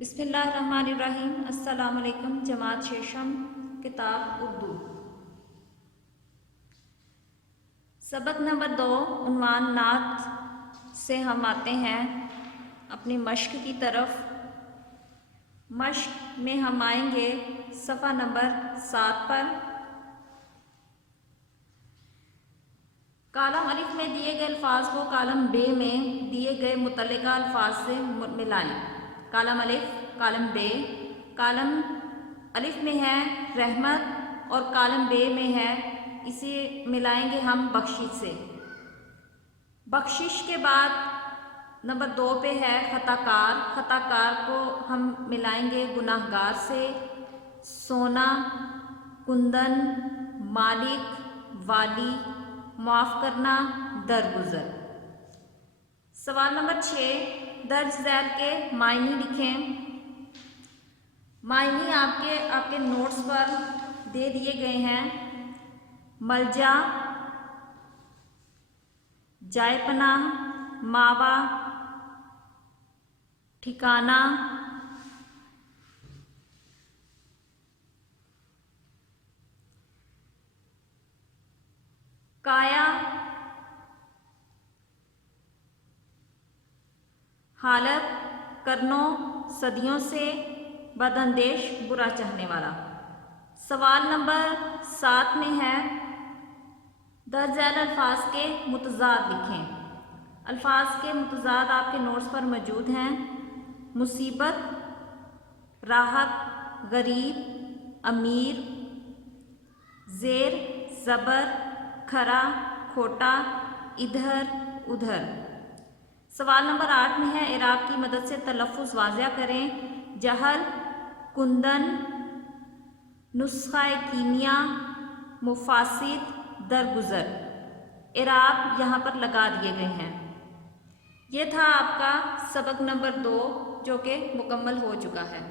बिस्मिल्लाहिर्रहमानिर्रहीम। अस्सलामु अलैकुम। जमात शेषम, किताब उर्दू, सबक नंबर 2, उन्वान नात से हम आते हैं अपनी मश्क की तरफ। मश्क में हम आएंगे सफ़ा नंबर 7 पर। कालम अलिफ में दिए गए अल्फाज को कालम बे में दिए गए मुतल्लिका अल्फाज से मिलाएं। कालम अलिफ, कालम बे। कालम अलिफ में है रहमत और कालम बे में है, इसे मिलाएंगे हम बख्शिश से। बख्शिश के बाद नंबर 2 पे है खताकार। खताकार को हम मिलाएंगे गुनाहगार से। सोना, कुंदन, मालिक, वाली, माफ़ करना, दरगुजर। सवाल नंबर 6, दर्ज झैल के मायनी लिखें। मायनी आपके नोट्स पर दे दिए गए हैं। मलजा, जायपना, मावा, ठिकाना, काया, हालत, करनो, सदियों से, बदअंदेश, बुरा चाहने वाला। सवाल नंबर 7 में है दर्ज झैल अल्फाज के मुतज़ाद लिखें। अल्फाज के मुतज़ाद आपके नोट्स पर मौजूद हैं। मुसीबत, राहत, गरीब, अमीर, ज़ेर, ज़बर, खरा, खोटा, इधर, उधर। सवाल नंबर 8 में है इराब की मदद से तलफ़्फ़ुज़ वाज़िया करें। जहल, कुंदन, नुस्ख़ा कीमिया, मुफ़ासिद, दरगुजर। इराब यहाँ पर लगा दिए गए हैं। ये था आपका सबक नंबर 2 जो कि मुकम्मल हो चुका है।